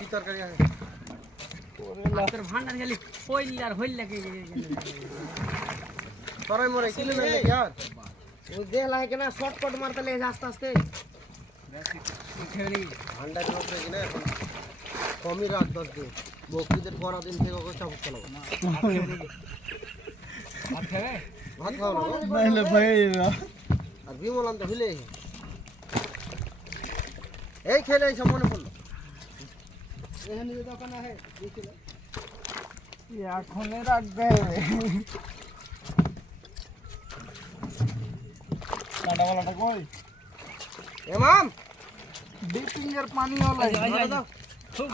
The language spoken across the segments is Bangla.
কি তরকারি আছে তোর ভান্ডার গেলি হইল আর হইল লাগে তরাই মরে কিলো না यार ও দেলা है কেন শর্টকাট মারতে লাগে আস্তে আস্তে ভান্ডারের উপরে কিনা এখন কমই রাখ 10 দিন বকরিদের পরা দিন থেকে ওকে চাপ চালাবো ভাত খাও না নাইলে ভাই আর বিমল আনতে ভুলে এই খেলে এই সব মনে পড়লো এখানে যে দোকান আছে দেখছিল এখনই রাখবে কাটাওয়ালাটা কই এমাম ডিপিং এর পানি হলো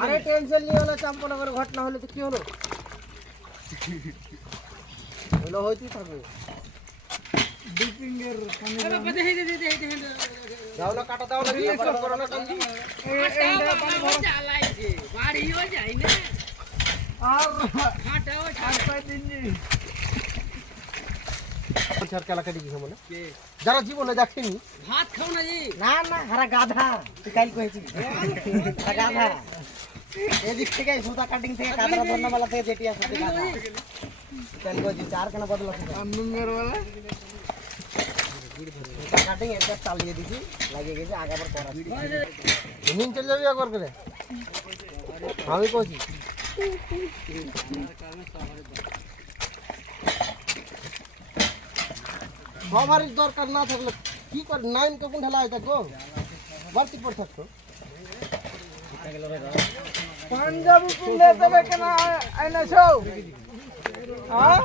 আরে টেনশন নিয়ে হলো চাম্পনগর ঘটনা হলে তো কি হলো হলো হইতেই থাকবে ডিপিং এর পানি দাও না কাটা দাও না কি করো না কান্দি বাড়িও যায় না আর হাঁটাও আর কয় দিন ছাড় কেলাকে দেখি মনে যারা জীবনে দেখেনি ভাত খাও না জি না না হারা গাধা তুই কাল কইছিস হারা গাধা এদিক থেকে সুতা কাটিং থেকে কাদরা ধন্যবালা থেকে যেটি আছে গাধা কাল কইছিস চার কেন বদলাছিস আন্দুঙ্গের वाला কাটিং এটা চালিয়ে দিছি লাগিয়ে গেছে আগাবার করা নিন চলে যাবি একবার করে আমি কইছি সবারই দরকার না থাকলে কি করে নাইন কখন ঢালা হয় থাকো বাড়তি পড়ে থাকতো পাঞ্জাবি পিনলে তবে কেন আইনাছো হ্যাঁ